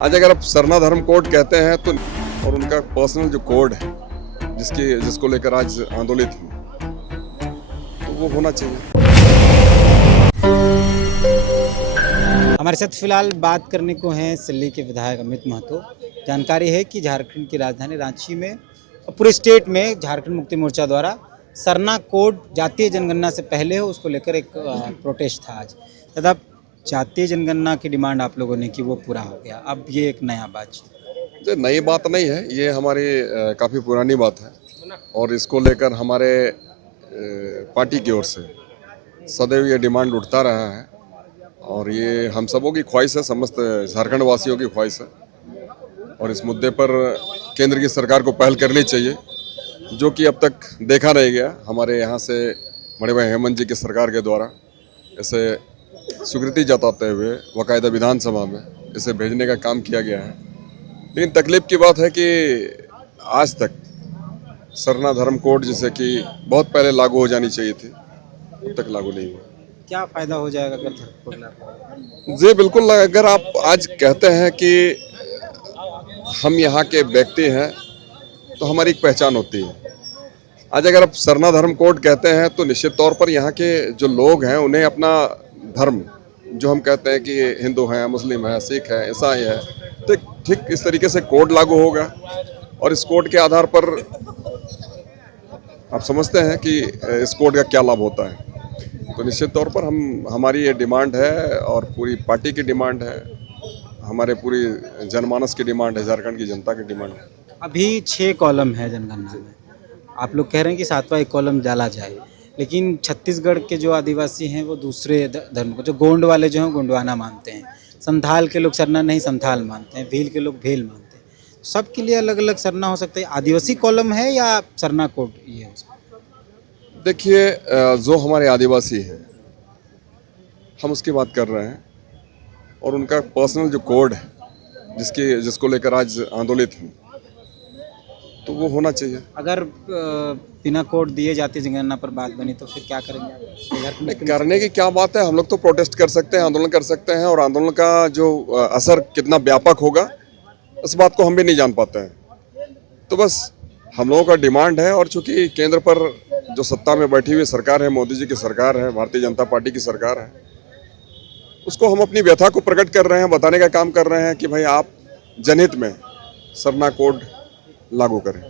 आज अगर आप सरना धर्म कोड कहते हैं तो और उनका पर्सनल जो कोड है जिसको लेकर आज आंदोलित हूँ तो वो होना चाहिए। हमारे साथ फिलहाल बात करने को हैं सिल्ली के विधायक अमित महतो। जानकारी है कि झारखंड की राजधानी रांची में और पूरे स्टेट में झारखंड मुक्ति मोर्चा द्वारा सरना कोड जातीय जनगणना से पहले हो उसको लेकर एक प्रोटेस्ट था आज। तथा जातीय जनगणना की डिमांड आप लोगों ने की, वो पूरा हो गया। अब ये एक नया बात ये नई बात नहीं है, ये हमारी काफ़ी पुरानी बात है और इसको लेकर हमारे पार्टी की ओर से सदैव ये डिमांड उठता रहा है और ये हम सबों की ख्वाहिश है, समस्त झारखंड वासियों की ख्वाहिश है और इस मुद्दे पर केंद्र की सरकार को पहल करनी चाहिए, जो कि अब तक देखा नहीं गया। हमारे यहाँ से बड़े भाई हेमंत जी की सरकार के द्वारा इसे स्वीकृति जताते हुए बाकायदा विधानसभा में इसे भेजने का काम किया गया है। लेकिन तकलीफ की बात है कि आज तक सरना धर्म कोड जिसे कि बहुत पहले लागू हो जानी चाहिए थी, अब तक लागू नहीं हुआ। क्या फ़ायदा हो जाएगा अगर धर्म कोड लागू? जी बिल्कुल, अगर आप आज कहते हैं कि हम यहाँ के व्यक्ति हैं तो हमारी एक पहचान होती है। आज अगर आप सरना धर्म कोड कहते हैं तो निश्चित तौर पर यहाँ के जो लोग हैं उन्हें अपना धर्म, जो हम कहते हैं कि हिंदू हैं, मुस्लिम है, सिख है, ईसाई है, तो ठीक इस तरीके से कोड लागू होगा और इस कोड के आधार पर आप समझते हैं कि इस कोड का क्या लाभ होता है। तो निश्चित तौर पर हमारी ये डिमांड है और पूरी पार्टी की डिमांड है, हमारे पूरी जनमानस की डिमांड है, झारखंड की जनता की डिमांड है। अभी 6 कॉलम है जनगणना में, आप लोग कह रहे हैं कि 7वां एक कॉलम डाला जाए, लेकिन छत्तीसगढ़ के जो आदिवासी हैं वो दूसरे धर्म को, जो गोंड वाले जो हैं गोंडवाना मानते हैं, संथाल के लोग सरना नहीं संथाल मानते हैं, भील के लोग भेल मानते हैं। सबके लिए अलग अलग सरना हो सकता है। आदिवासी कॉलम है या सरना कोड ये है? देखिए, जो हमारे आदिवासी हैं हम उसकी बात कर रहे हैं और उनका पर्सनल जो कोड है जिसको लेकर आज आंदोलित हूँ तो वो होना चाहिए। अगर बिना कोड दिए जातीय जनगणना पर बात बनी तो फिर क्या करेंगे? नहीं, करने की क्या बात है, हम लोग तो प्रोटेस्ट कर सकते हैं, आंदोलन कर सकते हैं और आंदोलन का जो असर कितना व्यापक होगा इस बात को हम भी नहीं जान पाते हैं। तो बस हम लोगों का डिमांड है और चूंकि केंद्र पर जो सत्ता में बैठी हुई सरकार है, मोदी जी की सरकार है, भारतीय जनता पार्टी की सरकार है, उसको हम अपनी व्यथा को प्रकट कर रहे हैं, बताने का काम कर रहे हैं कि भाई आप जनहित में सरना कोड लागू करें।